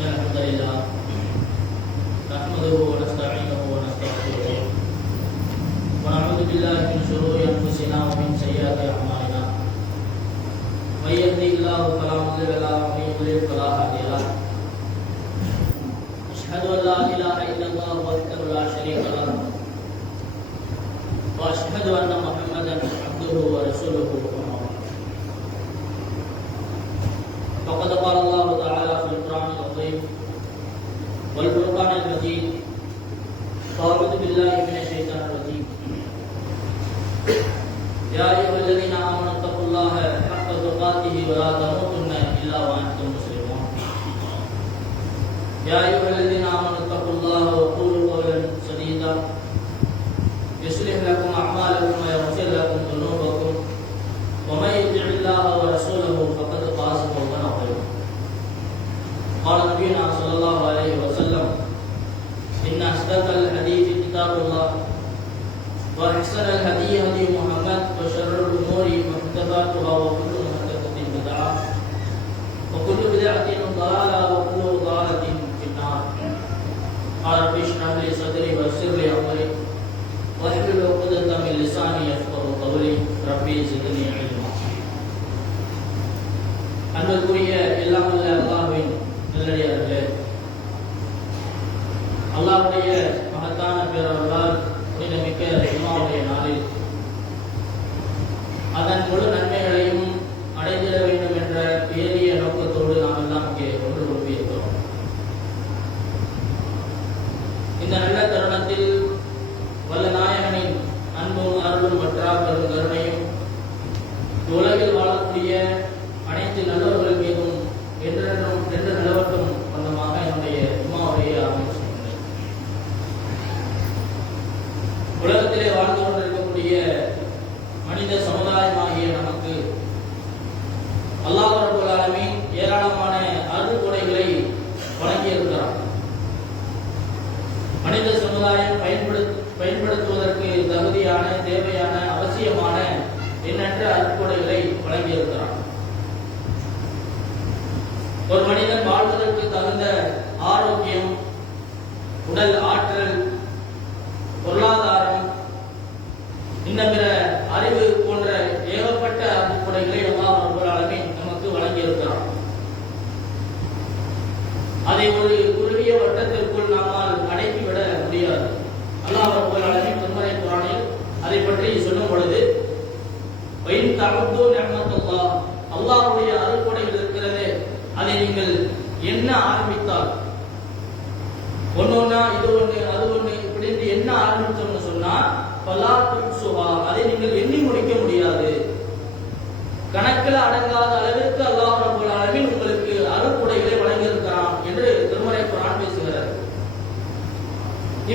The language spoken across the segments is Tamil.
الحمد لله نحمده ونستعينه ونستغفره ونعوذ بالله من شرور أنفسنا ومن سيئات أعمالنا. من يهده الله فلا مضل له ومن يضلل فلا هادي له. أشهد أن لا إله إلا الله وحده لا شريك وأشهد أن محمدا عبده ورسوله أما بعد. فقد قال الله الرجيم والفرقان المجيد فأعوذ بالله من الشيطان الرجيم يا أيها الذين آمنوا اتقوا الله حق تقاته ولا تموتن إلا وأنتم مسلمون يا أيها الذين آمنوا எண்ணற்ற அருட்கொடைகளை வழங்கியிருக்கிறான் ஒரு மனிதன் வாழ்வதற்கு தகுந்த ஆரோக்கியம் உடல் ஆற்றல்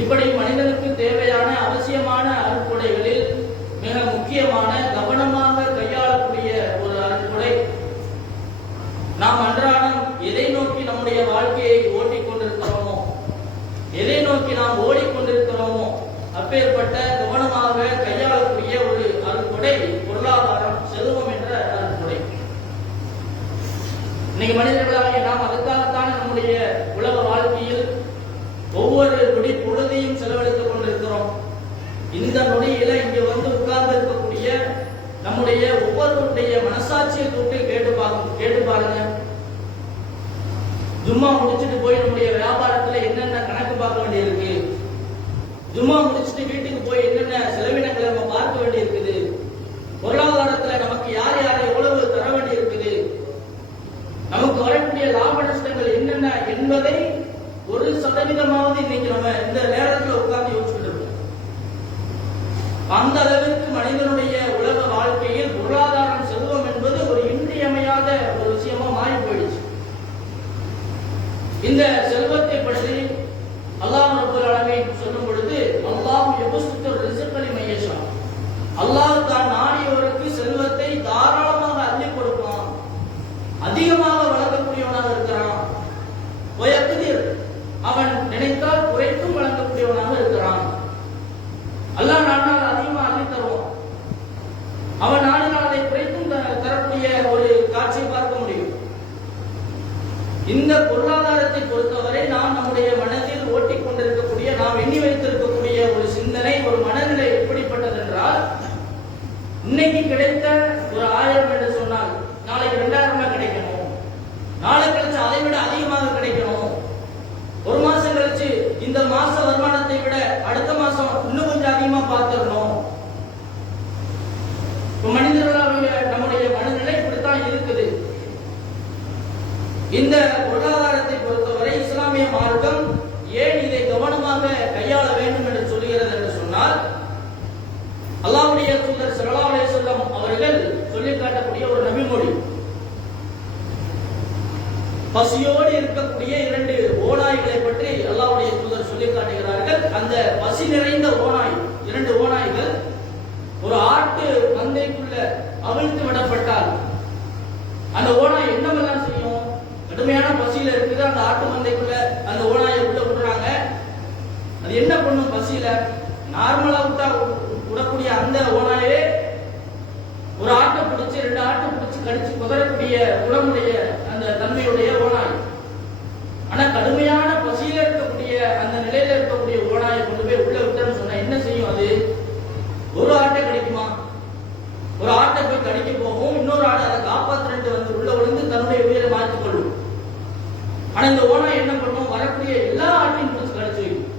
இப்படி மனிதனுக்கு தேவையான அவசியமான பசியோடு இருக்கக்கூடிய இரண்டு ஓநாய்களை பற்றி அல்லாவுடைய தூதர் சொல்லி காட்டுகிறார்கள் அந்த பசி நிறைந்த ஓநாய் இரண்டு ஓநாய்கள் ஒரு ஆட்டு மந்தைக்குள்ள அவிழ்த்து விடப்பட்டால் அந்த ஓநாய் என்னவெல்லாம் செய்யும் கடுமையான பசியில இருக்குது அந்த ஆட்டு மந்தைக்குள்ள அந்த ஓநாயை உள்ள விடுறாங்க அது என்ன பண்ணும் பசியில நார்மலா விட்டா விடக்கூடிய அந்த ஓநாயே ஒரு ஆட்டை பிடிச்சு ரெண்டு ஆட்டை பிடிச்சு கடிச்சு குதறக்கூடிய குணமுடைய அந்த தன்மையுடைய ஓநாய் ஆனா கடுமையான பசியில இருக்கக்கூடிய அந்த நிலையில இருக்கக்கூடிய ஓநாயை கொண்டு போய் உள்ள விட்டேன்னு சொன்னா என்ன செய்யும் அது ஒரு ஆட்டை கிடைக்குமா ஒரு ஆட்டை போய் கடிக்க போகும் இன்னொரு ஆட்டை அதை காப்பாத்துறேன்ட்டு வந்து உள்ள விழுந்து தன்னுடைய உயிரை மாற்றிக் கொள்ளும் ஆனா இந்த ஓனா என்ன பண்ணும்? வரக்கூடிய எல்லா ஆட்டையும் பிடிச்சு கடிச்சு வைக்கும்.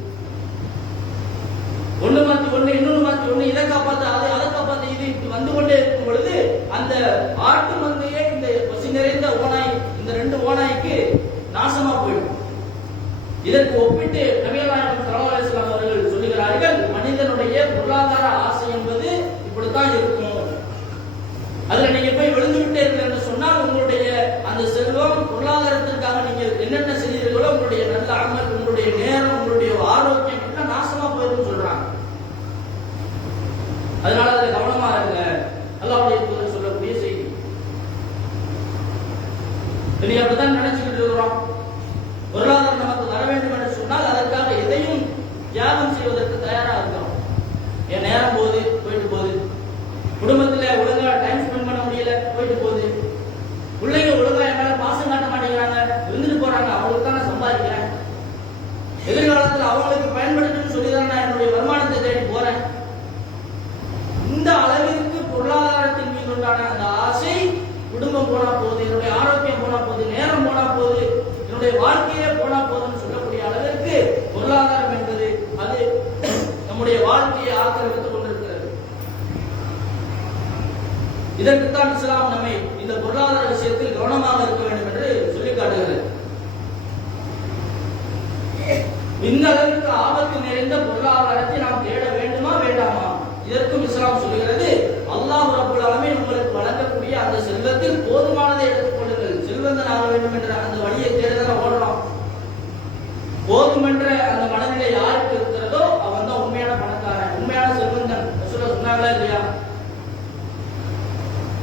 ஒண்ணு மாத்தி ஒண்ணு இன்னொன்னு மாத்தி ஒண்ணு இதை காப்பாத்த அதை அதை காப்பாத்த இது இப்படி வந்து கொண்டே இருக்கும் பொழுது அந்த ஆட்டு மந்தையே இந்த பசி நிறைந்த ஓனாய் இந்த ரெண்டு ஓனாய்க்கு நாசமா போயிடும். இதற்கு ஒப்பிட்டு நபியல்லாஹு ஸல்லல்லாஹு அலைஹி வஸல்லம் அவர்கள் சொல்லுகிறார்கள் மனிதனுடைய பொருளாதார ஆசை என்பது இப்படித்தான் இருக்கும் அதுல நீங்க போய் விழுந்து விட்டீர்கள் என்று சொன்னால் உங்களுடைய அந்த செல்வம் பொருளாதாரத்திற்காக நீங்கள் என்னென்ன செய்தீர்களோ உங்களுடைய நல்ல அமல் உங்களுடைய நேரம் உங்களுடைய ஆரோக்கியம் எல்லாம் நாசமா போயிருன்னு சொல்றாங்க அதனால அதுல கவனமா இருங்க அல்லாஹ்வுடைய தூதர் சொல்லக்கூடிய செய்தி நீங்க அப்படித்தான் நினைச்சுக்கிட்டு இருக்கிறோம் பொருளாதாரம் நமக்கு வர வேண்டும் என்று சொன்னால் அதற்காக எதையும் தியாகம் செய்வதற்கு தயாரா இருக்கிறோம் என் நேரம் போகுது போயிட்டு போகுது குடும்பத்துல ஒழுங்கா டைம் ஸ்பெண்ட் பண்ண முடியல போயிட்டு போகுது பிள்ளைங்க ஒழுங்கா என் மேல பாசம் காட்ட மாட்டேங்கிறாங்க. இருந்துட்டு போறாங்க அவங்களுக்கு தான் நான் சம்பாதிக்கிறேன். எதிர்காலத்துல அவங்களுக்கு பயன்படுத்துன்னு சொல்லி தான் நான் என்னுடைய வருமானத்தை தேடி போறேன். இந்த அளவிற்கு பொருளாதாரத்தின் மீது உண்டான அந்த ஆசை குடும்பம் போனா போகுது என்னுடைய ஆரோக்கியம் போனா போகுது நேரம் போனா போகுது என்னுடைய வாழ்க்கை போனா போகுதுன்னு சொல்லக்கூடிய அளவிற்கு பொருளாதாரம் என்பது அது நம்முடைய வாழ்க்கையை ஆக்கிரமித்துக் கொண்டிருக்கிறது இதற்குத்தான் இஸ்லாம் நம்மை இந்த பொருளாதார விஷயத்தில் கவனமாக இருக்க வேண்டும் என்று சொல்லி காட்டுகிறது. இந்த அளவிற்கு ஆபத்து நிறைந்த பொருளாதாரத்தை நாம் தேட வேண்டுமா வேண்டாமா? இதற்கும் இஸ்லாம் சொல்லுகிறது அல்லாஹ் ரப்பல் உங்களுக்கு வழங்கக்கூடிய அந்த செல்வத்தில் போதுமானதை எடுத்துக் கொள்ளுங்கள். செல்வந்தன் ஆக வேண்டும் என்ற அந்த வழியை தேடுதல ஓடலாம் போதுமென்ற என்ற அந்த மனநிலை யாருக்கு இருக்கிறதோ அவன் தான் உண்மையான பணக்காரன் உண்மையான செல்வந்தன் ரசூலுல்லாஹ் சொன்னாங்களா இல்லையா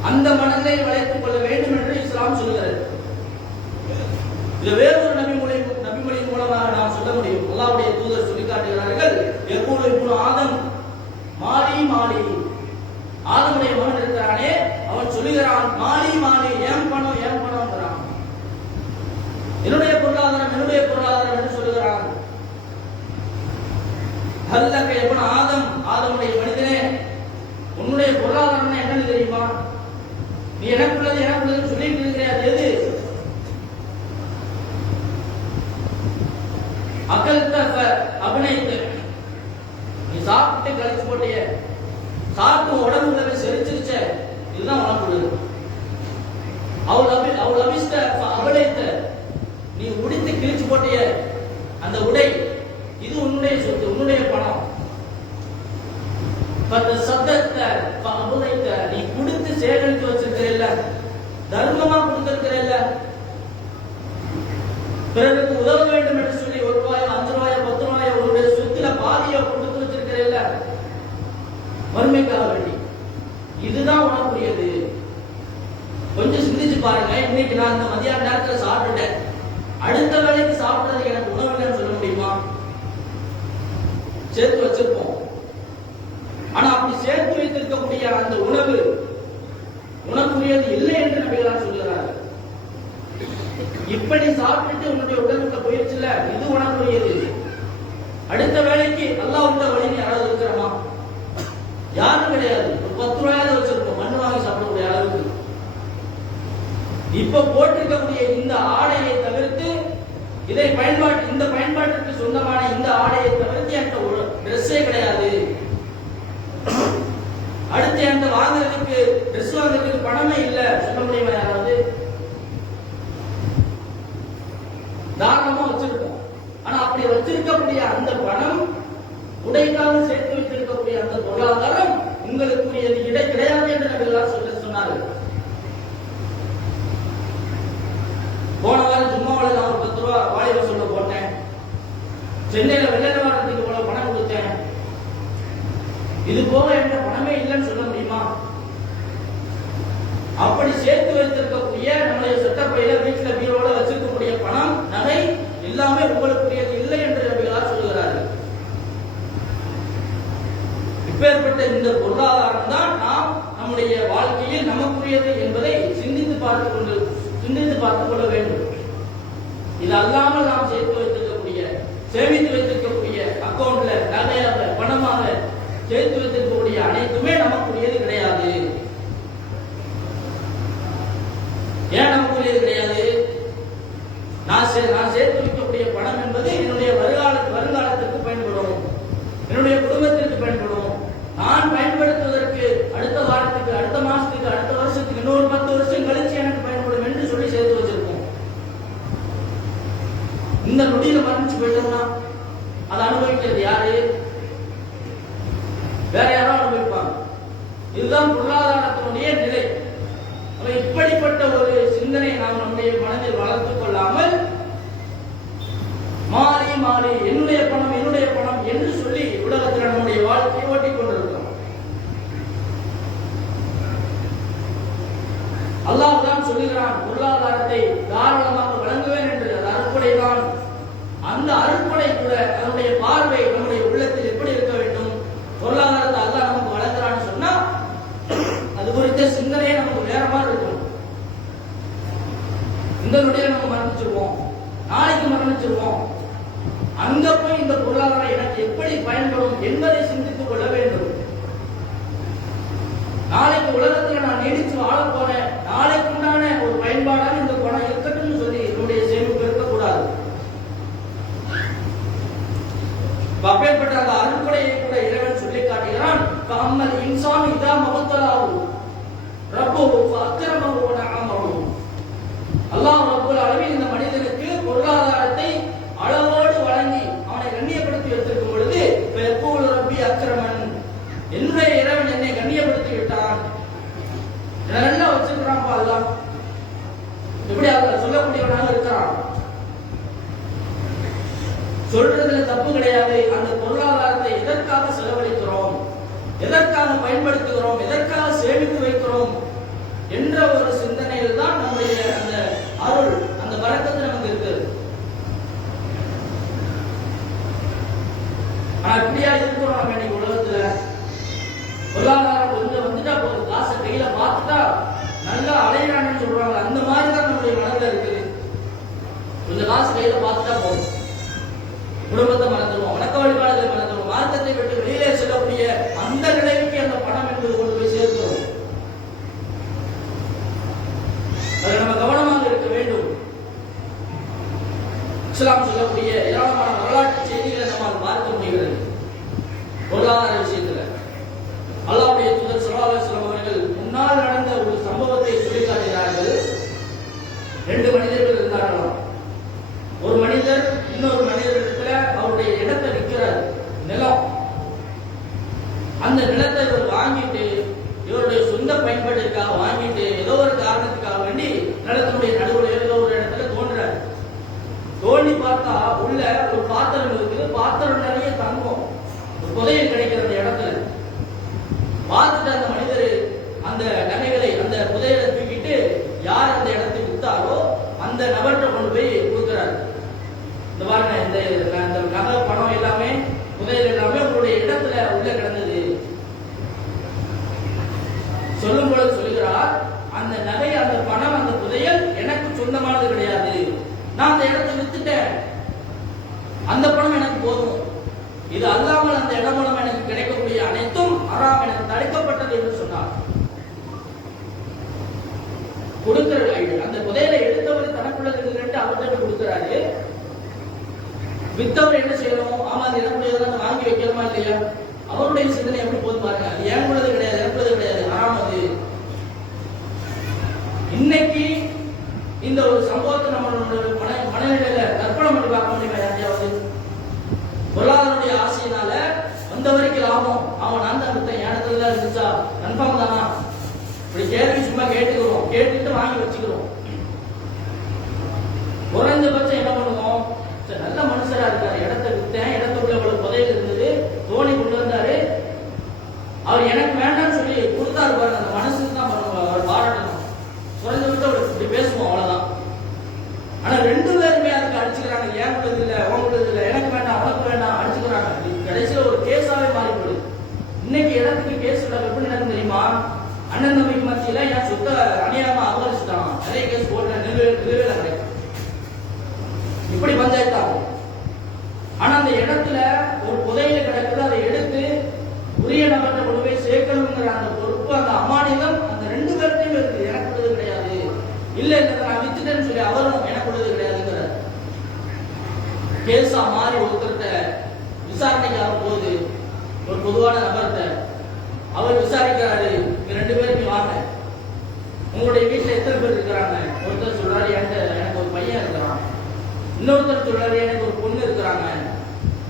அந்த மனநிலை வளைத்துக் கொள்ள வேண்டும் என்று இஸ்லாம் சொல்லுகிறது இது வேறொரு நபிமொழி நபிமொழி மூலமாக நாம் சொல்ல முடியும் அல்லாஹ்வுடைய தூதர் சொல்லி காட்டுகிறார்கள் எப்போது இப்போ ஆதம் மாலி மாலி ஆதமுடைய மகன் இருக்கிறானே அவன் சொல்லுகிறான் மாலி மாலி ஏன் பணம் ஏன் பணம்ங்கிறான் என்னுடைய பொருளாதாரம் என்னுடைய பொருளாதாரம் என்று சொல்லுகிறான் ஹல்லக எவன் ஆதம் ஆதமுடைய மனிதனே உன்னுடைய பொருளாதாரம் என்னன்னு தெரியுமா? நீ எனக்குள்ளது எனக்குள்ளதுன்னு சொல்லிட்டு இருக்கிற அது எது? அகல்த அபிநயித்து. நீ சாப்பிட்டு கழிச்சு போட்டிய. சாப்பிட்டு உடம்புல செரிச்சிருச்ச. இதுதான் உனக்குள்ளது அவள் அபி அவள் அபிஷ்ட அபிநயித்த நீ உடித்து கிழிச்சு போட்டிய. அந்த உடை இது உன்னுடைய சொத்து உன்னுடைய பணம். பத்த சத்த அபுதைத்த நீ கொடுத்து சேகரித்து வச்சிருக்கிறல்ல தர்மமா கொடுத்திருக்கிறல்ல. பிறருக்கு உதவ வேண்டும் என்று சொல்லி ஒரு ரூபாயோ அஞ்சு ரூபாயோ பத்து ரூபாயோ உங்களுடைய சொத்துல பாதியோ கொடுத்து வச்சிருக்கிறேல்ல. வறுமைக்காக வேண்டி. இதுதான் உனக்குரியது. கொஞ்சம் சிந்திச்சு பாருங்க. இன்னைக்கு நான் இந்த மதியான நேரத்தில் சாப்பிட்டுட்டேன். அடுத்த வேலைக்கு சாப்பிடுறது எனக்கு உணவு இல்லைன்னு சொல்ல முடியுமா? சேர்த்து வச்சிருப்போம். ஆனா அப்படி சேர்த்து வைத்திருக்கக்கூடிய அந்த உணவு உனக்குரியது இல்லை என்று நபிகளார் சொல்கிறார்கள். இப்படி சாப்பிட்டுட்டு உன்னுடைய உடலுக்கு போயிடுச்சுல இது உனக்குரியது அடுத்த வேலைக்கு அல்லாஹ் உள்ள வழின்னு யாராவது இருக்கிறோமா யாரும் கிடையாது. ஒரு பத்து ரூபாயாவது வச்சிருக்கோம். மண்ணு வாங்கி சாப்பிடக்கூடிய அளவுக்கு. இப்ப போட்டிருக்கக்கூடிய இந்த ஆடையை தவிர்த்து இதை பயன்பாட்டு இந்த பயன்பாட்டிற்கு சொந்தமான இந்த ஆடையை தவிர்த்து என்கிட்ட ஒரு ட்ரெஸ்ஸே கிடையாது. அடுத்து என்கிட்ட வாங்குறதுக்கு ட்ரெஸ் வாங்குறதுக்கு பணமே இல்ல. சொல்ல முடியுமா யாராவது? தாராளமா வச்சிருக்கோம் ஆனா அப்படி வச்சிருக்கக்கூடிய அந்த பணம் உடைக்காக சேர்த்து வைத்திருக்கக்கூடிய அந்த பொருளாதாரம் உங்களுக்குரியது. இடை கிடையாது என்று நபிகளார் சொல்ல சொன்னார்கள். போன வாரம் ஜும்மாவில் நான் ஒரு பத்து ரூபா வாலிப சொல்ல போட்டேன் சென்னையில வெள்ள நிவாரணத்துக்கு இவ்வளவு பணம் கொடுத்தேன். இது போக என்ன பணமே இல்லைன்னு சொல்ல முடியுமா அப்படி சேர்த்து வைத்திருக்கக்கூடிய நம்முடைய சட்டப்பையில வீட்டுல பீரோல வச்சிருக்கக்கூடிய பணம் நகை எல்லாமே உங்களுக்குரியது இல்லை என்று நபிகளார் சொல்கிறார்கள் இப்பேற்பட்ட இந்த பொருளாதாரம் தான் நாம் நம்முடைய வாழ்க்கையில் நமக்குரியது என்பதை சிந்தித்து பார்த்து கொண்டு சிந்தித்து பார்த்துக் கொள்ள வேண்டும். இது அல்லாமல் நாம் சேர்த்து வைத்திருக்கக்கூடிய சேமித்து வைத்திருக்கக்கூடிய அக்கௌண்ட்ல நகையாக பணமாக சேர்த்து வைத்திருக்கக்கூடிய அனைத்துமே நமக்குரியது கிடையாது ஏன் நமக்குரியது கிடையாது நான் சே- நான் சேர்த்து வைக்கக்கூடிய பணம் என்பது என்னுடைய வருகால வருங்காலத்திற்கு பயன்படும் என்னுடைய குடும்பத்திற்கு பயன்படும் நான் பயன்படுத்துவதற்கு அடுத்த வாரத்துக்கு அடுத்த மாசத்துக்கு அடுத்த வருஷத்துக்கு இன்னொரு பத்து வருஷம் கழிச்சு எனக்கு பயன்படும் என்று சொல்லி சேர்த்து வச்சிருக்கோம் இந்த நொடியில மரணிச்சு போயிட்டோம்னா அதை அனுபவிக்கிறது யாரு வேற யாரும் அனுபவிப்பாங்க இதுதான் பொருளாதாரத்தினுடைய நிலை அப்ப இப்படிப்பட்ட ஒரு சிந்தனை நாம் நம்முடைய மனதில் வளர்த்துக் கொள்ளாமல் மாறி மாறி என்னுடைய பணம் என்னுடைய பணம் என்று சொல்லி உலகத்தில் நம்முடைய வாழ்க்கையை ஓட்டிக் கொண்டிருக்கிறோம் அல்லாஹ் தான் சொல்லுகிறான் பொருளாதாரத்தை தாராளமாக வழங்குவேன் என்று அது அறுப்படை தான் அந்த அறுப்படை கூட அதனுடைய பார்வை நம்முடைய உள்ளத்தில் எப்படி இருக்க வேண்டும்? பொருளாதாரத்தை அல்லாஹ் நமக்கு வழங்குறான்னு சொன்னா அது குறித்த சிந்தனையே நமக்கு வேற மாதிரி இருக்கும். இந்த நொடியில நம்ம மரணிச்சிருவோம் நாளைக்கு மரணிச்சிருவோம் அங்க போய் இந்த பொருளாதாரம் எனக்கு எப்படி பயன்படும் என்பதை சிந்தித்துக் கொள்ள வேண்டும். நாளைக்கு உலகத்துல நான் நீடிச்சு வாழ போறேன். நாளைக்குண்டான ஒரு பயன்பாடாக இந்த பணம் இருக்கட்டும்னு சொல்லி என்னுடைய சேமிப்பு இருக்கக்கூடாது. அப்பேற்பட்ட அந்த அருள்கொடையை கூட இறைவன் சொல்லி காட்டுகிறான் கம்மல் இன்சான் இதா மகத்தலாகும் ரப்பு அக்கிரமவு நகமவு அல்லாஹ் ரப்புல் அளவில் இந்த மனிதனுக்கு பொருளாதாரத்தை அளவோடு வழங்கி அவனை கண்ணியப்படுத்தி வைத்திருக்கும் பொழுது எப்போது ரப்பி அக்கிரமன் என்னுடைய இறைவன் என்னை கண்ணியப்படுத்தி விட்டான் நல்லா வச்சிருக்கிறான் அல்லாஹ் எப்படி அவர் சொல்லக்கூடியவனாக இருக்கிறான் சொல்றதுல தப்பு கிடையாது அந்த பொருளாதாரத்தை எதற்காக செலவழிக்கிறோம் எதற்காக பயன்படுத்துகிறோம் எதற்காக சேமித்து வைக்கிறோம் என்ற ஒரு சிந்தனையில் தான் நம்முடைய அந்த அருள் அந்த வழக்கத்து நமக்கு இருக்கு ஆனா இப்படியா இருக்கிறோம் நம்ம இன்னைக்கு உலகத்துல பொருளாதாரம் கொஞ்சம் வந்துட்டா போதும் காசை கையில பார்த்துட்டா நல்லா அலையிறான்னு சொல்றாங்க அந்த மாதிரி தான் நம்முடைய மனதில் இருக்குது கொஞ்சம் காசு கையில பார்த்துட்டா போதும். குடும்பத்தை மறந்துடுவோம் வணக்க வழிபாடுகளை மறந்துடுவோம் மார்க்கத்தை விட்டு வெளியிலே செல்லக்கூடிய அந்த நிலைக்கு அந்த பணம் என்பது கொண்டு போய் சேர்த்துவோம் அதில் நம்ம கவனமாக இருக்க வேண்டும். இஸ்லாம் சொல்லக்கூடிய ஏராளமான வரலாற்று செய்திகளை நம்மால் பார்க்க முடிகிறது பொருளாதார விஷயத்துல அல்லாவுடைய தூதர் ஸல்லல்லாஹு அலைஹி வஸல்லம் அவர்கள் முன்னால் நடந்த ஒரு சம்பவத்தை சொல்லி காட்டுகிறார்கள் ரெண்டு மனிதர்கள் இருந்தார்களாம் ஒரு மனிதர் இன்னொரு மனிதரிடத்துல அவருடைய இடத்தை விற்கிறார் நிலம் அந்த நிலத்தை இவர் வாங்கிட்டு இவருடைய சொந்த பயன்பாட்டிற்காக வாங்கிட்டு ஏதோ ஒரு காரணத்துக்காக வேண்டி நிலத்தினுடைய நடுவில் ஏதோ ஒரு இடத்துல தோன்றார் தோண்டி பார்த்தா உள்ள ஒரு பாத்திரம் இருக்குது பாத்திரம் நிறைய தங்கம் ஒரு புதையல் கிடைக்கிற அந்த இடத்துல பார்த்துட்டு அந்த மனிதர் அந்த நகைகளை அந்த புதையலை தூக்கிட்டு யார் அந்த இடத்துக்கு வித்தாரோ அந்த நபர்கிட்ட கொண்டு போய் கொடுக்குறாரு இந்த பாருங்க இந்த இந்த நகை பணம் எல்லாமே புதையல் எல்லாமே உங்களுடைய இடத்துல உள்ள கிடந்தது சொல்லும் பொழுது சொல்லுகிறார் அந்த நகை அந்த பணம் அந்த புதையல் எனக்கு சொந்தமானது கிடையாது நான் அந்த இடத்தை வித்துட்டேன் அந்த பணம் எனக்கு போதும் இது அல்லாமல் அந்த இடம் மூலம் எனக்கு கிடைக்கக்கூடிய அனைத்தும் அறாம் எனக்கு தடுக்கப்பட்டது என்று சொன்னார் கொடுக்கிற அந்த புதையலை எடுத்தவர் தனக்குள்ளது ரெண்டு அவர்கிட்ட கொடுக்கிறாரு வித்தவர் என்ன செய்யணும் ஆமா அது எனக்குள்ளதான் வாங்கி வைக்கணுமா இல்லையா அவருடைய சிந்தனை எப்படி போது பாருங்க அது ஏன் உள்ளது கிடையாது எனக்குள்ளது கிடையாது ஆறாம் அது இன்னைக்கு இந்த ஒரு சம்பவத்தை நம்மளோட மன மனநிலையில கற்பனை பண்ணி பார்க்க முடியுமா யாரையாவது பொருளாதாரனுடைய ஆசையினால வந்த வரைக்கும் லாபம். அவன் அந்த தான் வித்தேன் இடத்துல தான் இருந்துச்சா? கன்ஃபார்ம் தானா? இப்படி கேள்வி சும்மா கேட்டுக்கிறோம். கேட்டுட்டு வாங்கி வச்சுக்கிறோம். குறைந்தபட்ச என்ன பண்ணுவோம் சரி, நல்ல மனுஷரா இருக்காரு இடத்த வித்தேன் இடத்துக்குள்ள இவ்வளவு புதையல் இருந்தது தோணி கொண்டு வந்தாரு அவர் எனக்கு வேண்டாம்னு சொல்லி கொடுத்தாரு பாருங்க அந்த மனசுக்கு தான் பாருங்க அவர் பாராட்டணும் குறைந்தபட்சம் அவர் இப்படி பேசுவோம் அவ்வளவுதான் ஆனா ரெண்டு பேருமே அதுக்கு அடிச்சுக்கிறாங்க ஏன் உள்ளது இல்ல உன் உள்ளது இல்ல எனக்கு வேண்டாம் உனக்கு வேண்டாம் அடிச்சுக்கிறாங்க இது கடைசியில ஒரு கேஸாவே மாறி போகுது இன்னைக்கு இடத்துக்கு கேஸ் விட எப்படி நடக்கும் தெரியுமா அண்ணன் தம்பிக்கு மத்தியில என் சொத்த அநியாயமா அபகரிச்சுட்டான் நிறைய கேஸ் போட்ட நிலுவையில் நிலுவையில கிடைக்கும் இப்படி பஞ்சாயத்தாகும் ஆனா அந்த இடத்துல ஒரு புதையில கிடக்குது அதை எடுத்து உரிய நபர்கிட்ட கொண்டு போய் சேர்க்கணுங்கிற அந்த பொறுப்பு அந்த அமானிதம் அந்த ரெண்டு பேர்த்தையும் இருக்கு. எனக்கு உள்ளது கிடையாது. இல்ல இல்ல நான் வித்துட்டேன்னு சொல்லி அவரும் எனக்கு உள்ளது கிடையாதுங்கிற கேஸா மாறி ஒருத்தர்கிட்ட விசாரணைக்கு ஆகும் போது ஒரு பொதுவான நபர்கிட்ட அவர் விசாரிக்கிறாரு இங்க ரெண்டு பேருக்கு வாங்க. உங்களுடைய வீட்டுல எத்தனை பேர் இருக்கிறாங்க? ஒருத்தர் சொல்றாரு என்கிட்ட எனக்கு ஒரு பையன் இருக்கிறான் இன்னொருத்தர் சொல்றாரு எனக்கு ஒரு பொண்ணு இருக்கிறாங்க.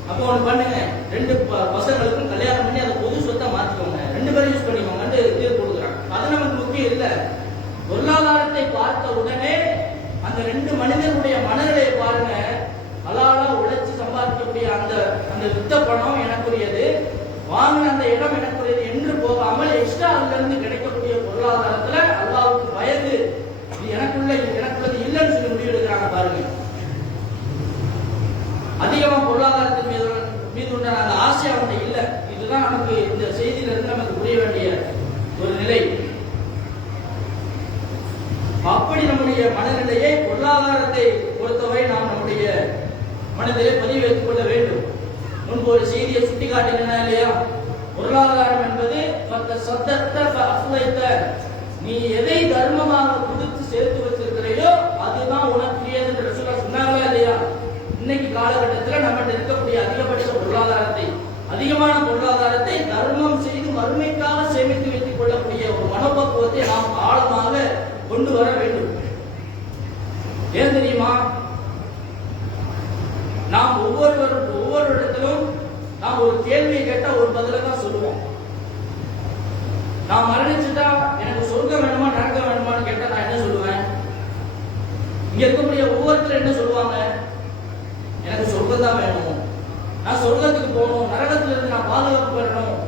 அப்போ ஒண்ணு பண்ணுங்க. ரெண்டு பசங்களுக்கும் கல்யாணம் பண்ணி அதை பொது சொத்தை மாத்திக்கோங்க. ரெண்டு பேரும் யூஸ் பண்ணிக்கோங்கன்னு தீர்ப்பு கொடுக்குறாங்க. அது நமக்கு முக்கியம் இல்ல. பொருளாதாரத்தை பார்த்த உடனே அந்த ரெண்டு மனிதனுடைய மனநிலையை பாருங்க. அலாலா உழைச்சி சம்பாதிக்கக்கூடிய அந்த அந்த யுத்த பணம் எனக்குரியது. வாங்கின அந்த இடம் எனக்குரியது என்று போகாமல் எக்ஸ்ட்ரா அதுல இருந்து கிடைக்கக்கூடிய பொருளாதாரத்துல அல்லாவுக்கு பயந்து இது எனக்குள்ள இது எனக்குள்ளது இல்லைன்னு சொல்லி முடிவு எடுக்கிறாங்க பாருங்க அதிகமா பொருளாதாரத்தின் மீது மீது உண்டான அந்த ஆசை அவன்கிட்ட இல்லை. இதுதான் நமக்கு இந்த செய்தியிலிருந்து நமக்கு புரிய வேண்டிய ஒரு நிலை. அப்படி நம்முடைய மனநிலையை பொருளாதாரத்தை பொறுத்தவரை நாம் நம்முடைய மனதிலே பதிவு வைத்துக் கொள்ள வேண்டும். முன்பு ஒரு செய்தியை சுட்டிக்காட்டினா இல்லையா? பொருளாதாரம் என்பது சத்தத்தை நீ எதை தர்மமாக கொடுத்து சேர்த்து வச்சிருக்கிறையோ அதுதான் உனக்கு என்று ரசூலா சொன்னாங்களா இல்லையா இன்னைக்கு காலகட்டத்தில் நம்மகிட்ட இருக்கக்கூடிய அதிகபட்ச பொருளாதாரத்தை அதிகமான பொருளாதாரத்தை தர்மம் செய்து மறுமைக்காக சேமித்து வைத்துக் கொள்ளக்கூடிய ஒரு மனப்பக்குவத்தை நாம் ஆழமாக கொண்டு வர வேண்டும். ஏன் தெரியுமா? நாம் ஒவ்வொருவரும் ஒவ்வொரு இடத்திலும் நாம் ஒரு கேள்வியை கேட்டா ஒரு பதில தான் சொல்லுவோம் நான் மரணிச்சுட்டா எனக்கு சொர்க்கம் வேணுமா நரகம் வேணுமான்னு கேட்டா நான் என்ன சொல்லுவேன் இங்க இருக்கக்கூடிய ஒவ்வொருத்தரும் என்ன சொல்லுவாங்க எனக்கு சொர்க்கம் தான் வேணும் நான் சொர்க்கத்துக்கு போகணும் நரகத்துல இருந்து நான் பாதுகாப்பு பெறணும்.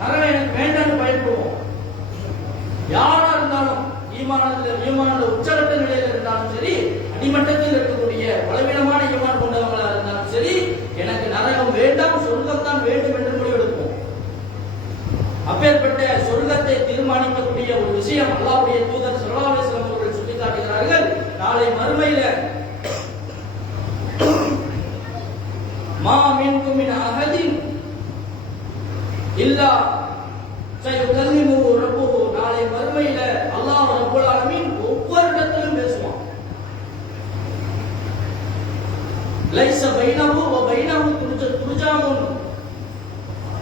நரகம் எனக்கு வேண்டாம்னு பயப்படுவோம். யாரா இருந்தாலும் ஈமானத்தில் ஈமானத உச்சகட்ட நிலையில இருந்தாலும் சரி அடிமட்டத்தில் இருக்கக்கூடிய பலவீனமான ஈமான் கொண்டவங்களா இருந்தாலும் சரி எனக்கு நரகம் வேண்டாம் சொர்க்கம் தான் வேண்டும் என்று முடிவெடுப்போம். அப்பேற்பட்ட சொர்க்கத்தை தீர்மானிக்கக்கூடிய ஒரு விஷயம் அல்லாவுடைய தூதர் ஸல்லல்லாஹு அலைஹி அவர்கள் சுட்டிக்காட்டுகிறார்கள். நாளை மறுமையில மா மின்கும் மின் அஹதின் இல்லா சயுகல்லிமு ரப்புஹு நாளை மறுமையில அல்லாஹ் ரப்பல் ஆலமீன் ஒவ்வொரு இடத்திலும் பேசுவான். லைஸ பைனஹு வ பைனஹு துர்ஜ துர்ஜாமுன்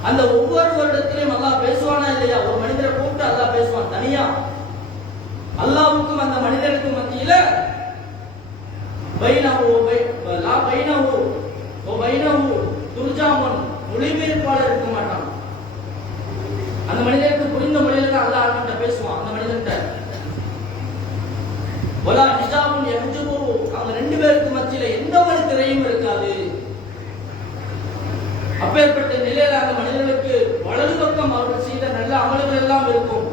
அந்த ஒவ்வொரு வருடத்திலையும் அல்லாஹ் பேசுவானா இல்லையா? ஒரு மனிதரை கூப்பிட்டு அல்லாஹ் பேசுவான் தனியா? அல்லாவுக்கும் அந்த மனிதனுக்கும் மத்தியில பைனஹு பை- லா பைனஹு வ துர்ஜாமன் மொழிபெயர்ப்பாளர் இருக்க மாட்டான். அந்த மனிதனுக்கு புரிந்த மொழியில தான் அல்லாஹ் அவன்கிட்ட பேசுவான். அந்த மனிதன்கிட்ட. ஒலா ஹிஜாபுன் யஹ்ஜுபு அவங்க ரெண்டு பேருக்கு மத்தியில எந்த ஒரு திரையும் இருக்காது. அப்பேற்பட்ட நிலையில அந்த மனிதர்களுக்கு வலது பக்கம் அவர்கள் செய்த நல்ல அமல்கள் எல்லாம் இருக்கும்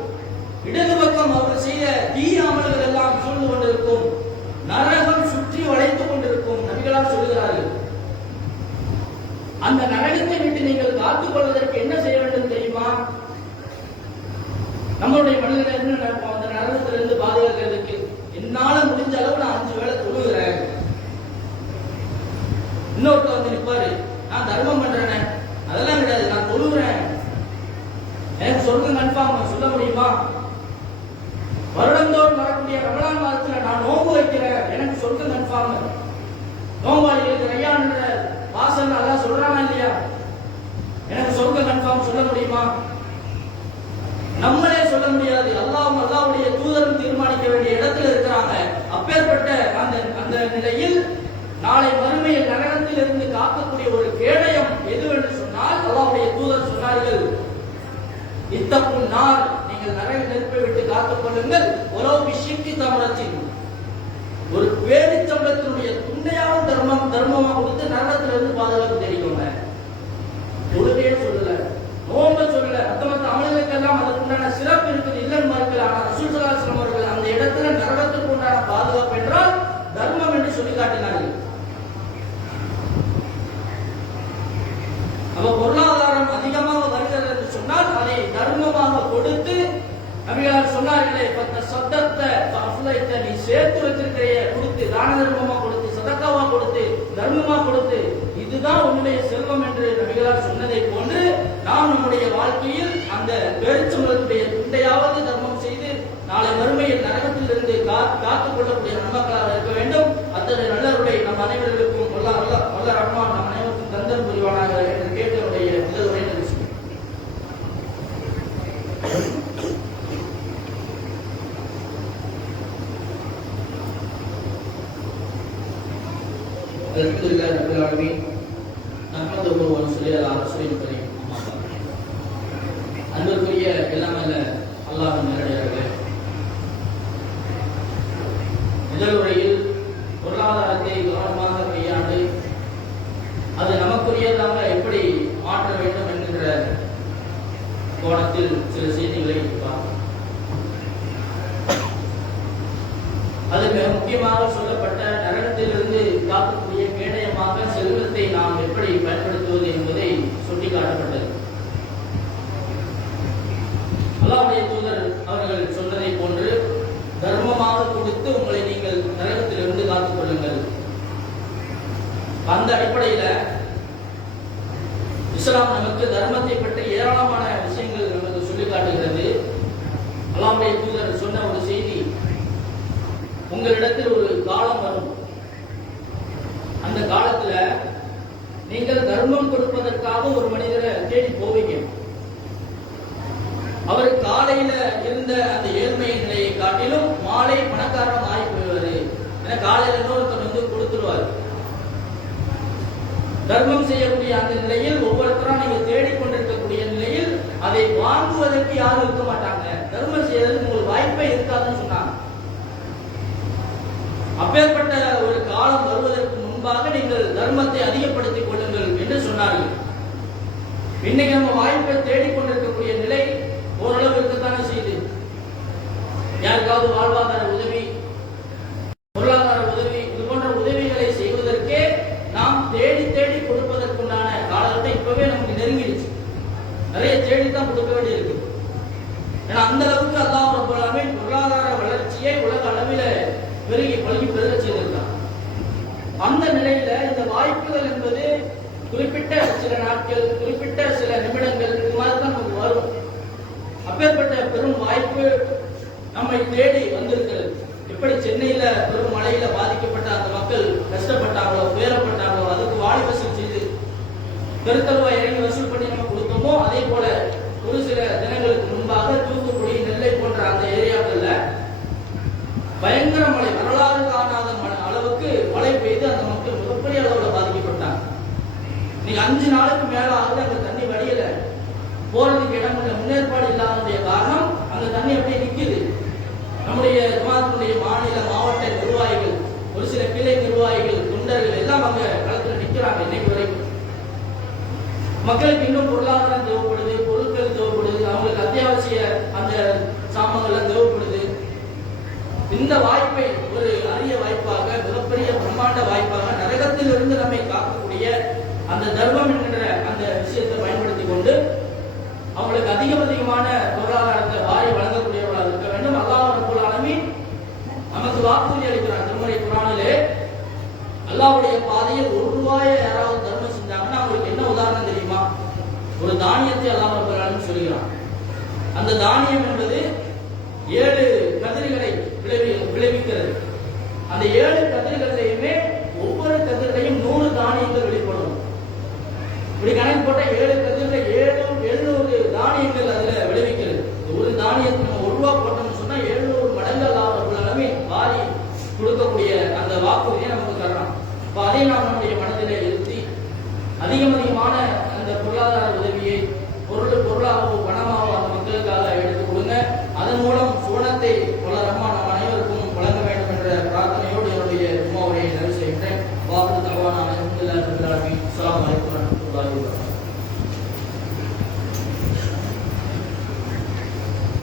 இடது பக்கம் அவர்கள் செய்த தீய அமல்கள் எல்லாம் சூழ்ந்து கொண்டிருக்கும் நரகம் சுற்றி வளைத்துக் கொண்டிருக்கும் நபிகளார் சொல்லுகிறார்கள் அந்த நரகத்தை விட்டு நீங்கள் காத்துக் கொள்வதற்கு என்ன செய்ய வேண்டும் தெரியுமா? நம்மளுடைய மனிதனை என்ன நடக்கும் அந்த நரகத்திலிருந்து பாதுகாக்கிறதுக்கு என்னால முடிஞ்ச அளவு நான் அஞ்சு வேளை தொழுகிறேன் இன்னொருத்தர் வந்து நிப்பாரு நான் தர்மம் பண்றேனே அதெல்லாம் கிடையாது நான் தொழுகிறேன் எனக்கு சொர்க்கம் கன்ஃபார்ம் சொல்ல முடியுமா வருடந்தோறும் வரக்கூடிய ரமலான் மாதத்துல நான் நோன்பு வைக்கிறேன் எனக்கு சொர்க்கம் கன்ஃபார்ம் நோம்பாளிகளுக்கு ரையான்ற வாசல் அதான் சொல்றானா இல்லையா எனக்கு சொர்க்கம் கன்ஃபார்ம் சொல்ல முடியுமா நம்மளே சொல்ல முடியாது அல்லாஹ் அல்லாஹ்வுடைய தூதரும் தீர்மானிக்க வேண்டிய இடத்துல இருக்கிறாங்க அப்பேற்பட்ட அந்த அந்த நிலையில் நாளை மறுமையில் நகரத்தில் இருந்து காக்கக்கூடிய ஒரு கேடயம் எது என்று சொன்னால் அல்லாவுடைய தூதர் சொன்னார்கள் இத்தப்பும் நாள் நீங்கள் நரக நெருப்பை விட்டு காத்துக் கொள்ளுங்கள். உறவு விஷயக்கு தமரத்தின். ஒரு பேரிச்சம்பளத்தினுடைய துண்டையான தர்மம் தர்மமா கொடுத்து நரகத்துல இருந்து பாதுகாப்பு தெரிவிக்கோங்க. தொழுகையே சொல்லல நோம்ப சொல்லல மத்த மத்த அமல்களுக்கெல்லாம் அதற்குண்டான சிறப்பு இருக்குது. இல்லைன்னு மறுக்கல ஆனா ரசூல் ஸல்லல்லாஹு அவர்கள் அந்த இடத்துல நரகத்துக்கு பாதுகாப்பு என்றால் தர்மம் என்று சொல்லி காட்டினார்கள் நம்ம பொருளாதாரம் அதிகமாக வருகிறது என்று சொன்னால் அதை தர்மமாக கொடுத்து நபிகளார் சொன்னார்களே பத்த சத்தத்தை அஃலைத்த நீ சேர்த்து வச்சிருக்கிறைய கொடுத்து தான தர்மமா கொடுத்து சதக்காவா கொடுத்து தர்மமா கொடுத்து இதுதான் உன்னுடைய செல்வம் என்று நபிகளார் சொன்னதை போன்று நாம் நம்முடைய வாழ்க்கையில் அந்த பெருச்சம்பளத்துடைய துண்டையாவது தர்மம் செய்து நாளை வறுமையில் நரகத்தில் காத்துக் கொள்ளக்கூடிய நன்மக்களாக இருக்க வேண்டும் அத்தகைய நல்லவருடைய நம் அனைவர்களுக்கும் வல்ல வல்ல வல்ல ரஹ்மான் நம் அனைவருக்கும் தந்தம் புரிவானாக என்று கேட்டவருடைய முதல் உரை நிகழ்ச்சி الحمد لله رب العالمين نحمده ونصلي على رسوله الكريم أما بعد அன்பிற்குரிய எல்லாம் அல்ல அல்லாஹ் நேரடியார்களே உங்களிடத்தில் ஒரு காலம் வரும். அந்த காலத்துல நீங்கள் தர்மம் கொடுப்பதற்காக ஒரு மனிதரை தேடி போவீங்க. அவர் காலையில இருந்த அந்த ஏழ்மை நிலையை காட்டிலும் மாலை பணக்காரன் ஆகி போயிடுவாரு ஏன்னா காலையில இன்னொருத்தர் வந்து கொடுத்துருவாரு. தர்மம் செய்யக்கூடிய அந்த நிலையில் ஒவ்வொருத்தரும் நீங்க தேடிக்கொண்டிருக்கக்கூடிய நிலையில் அதை வாங்குவதற்கு யாரும் இருக்க மாட்டாங்க. தர்மம் செய்யறதுக்கு உங்களுக்கு வாய்ப்பே இருக்காதுன்னு அப்பேற்பட்ட ஒரு காலம் வருவதற்கு முன்பாக நீங்கள் தர்மத்தை அதிகப்படுத்திக் கொள்ளுங்கள் என்று சொன்னார்கள். இன்னைக்கு நம்ம வாய்ப்பை தேடிக்கொண்டிருக்கக்கூடிய நிலை ஓரளவு இருக்கத்தானே செய்து யாருக்காவது வாழ்வாதார உதவி பொருளாதார உதவி இது போன்ற உதவிகளை செய்வதற்கே நாம் தேடி தேடி கொடுப்பதற்குண்டான காலத்தை இப்பவே நமக்கு நெருங்கிடுச்சு நிறைய தேடி தான் கொடுக்க வேண்டியிருக்கு ஏன்னா அந்த அளவுக்கு அல்லாஹ் ரப்பல் ஆலமீன் பொருளாதார வளர்ச்சியை உலக அளவில் பெருகி பல்கி பெருக செய்திருக்கான் அந்த நிலையில இந்த வாய்ப்புகள் என்பது குறிப்பிட்ட சில நாட்கள் குறிப்பிட்ட சில நிமிடங்கள் இது மாதிரி தான் நமக்கு வரும் அப்பேற்பட்ட பெரும் வாய்ப்பு நம்மை தேடி வந்திருக்கிறது எப்படி சென்னையில பெரும் மழையில பாதிக்கப்பட்ட அந்த மக்கள் கஷ்டப்பட்டாங்களோ துயரப்பட்டாங்களோ அதுக்கு வாழி வசூல் செய்து பெருத்தல்வா இறங்கி வசூல் பண்ணி நம்ம கொடுத்தோமோ அதே போல ஒரு சில தினங்களுக்கு முன்பாக தூத்துக்குடி நெல்லை போன்ற அந்த ஏரியாக்கள்ல பயங்கர மழை வரலாறு காணாத மழை அளவுக்கு மழை பெய்து அந்த மக்கள் மிகப்பெரிய அளவுல பாதிக்கப்பட்டாங்க நீங்க அஞ்சு நாளுக்கு மேல ஆகுது அங்க தண்ணி வடியல. போறதுக்கு இடம் இல்லை முன்னேற்பாடு இல்லாத காரணம் அந்த தண்ணி அப்படியே நிக்குது. நம்முடைய ஜமாத்தினுடைய மாநில மாவட்ட நிர்வாகிகள் ஒரு சில கிளை நிர்வாகிகள் தொண்டர்கள் எல்லாம் அங்க களத்துல நிக்கிறாங்க இன்னைக்கு வரைக்கும். மக்களுக்கு இன்னும் பொருளாதாரம் தேவைப்படுது பொருட்கள் தேவைப்படுது அவங்களுக்கு அத்தியாவசிய அந்த சாமான்கள் தேவைப்படுது. இந்த வாய்ப்பை ஒரு அரிய வாய்ப்பாக மிகப்பெரிய பிரம்மாண்ட வாய்ப்பாக நரகத்திலிருந்து நம்மை காக்கக்கூடிய அந்த தர்மம் என்கின்ற அந்த விஷயத்தை பயன்படுத்தி கொண்டு அவங்களுக்கு அதிகபதிகமான அதிகமான பொருளாதாரத்தை வாரி வழங்கக்கூடியவர்களாக இருக்க வேண்டும். அல்லாஹ் ரபுல் ஆலமி நமக்கு வாக்குறுதி அளிக்கிறார். திருமறை குரானிலே அல்லாவுடைய பாதையில் ஒரு ரூபாய யாராவது தர்மம் செஞ்சாங்கன்னா அவங்களுக்கு என்ன உதாரணம் தெரியுமா? ஒரு தானியத்தை அல்லாஹ் ரபுல் ஆலமி சொல்கிறான். அந்த தானியம் என்பது ஏழு கதிர்களை விளைவி விளைவிக்கிறது. அந்த ஏழு கதிர்களையுமே ஒவ்வொரு கதிர்களையும் நூறு தானியங்கள் வெளிப்படும். இப்படி கணக்கு போட்டால் ஏழு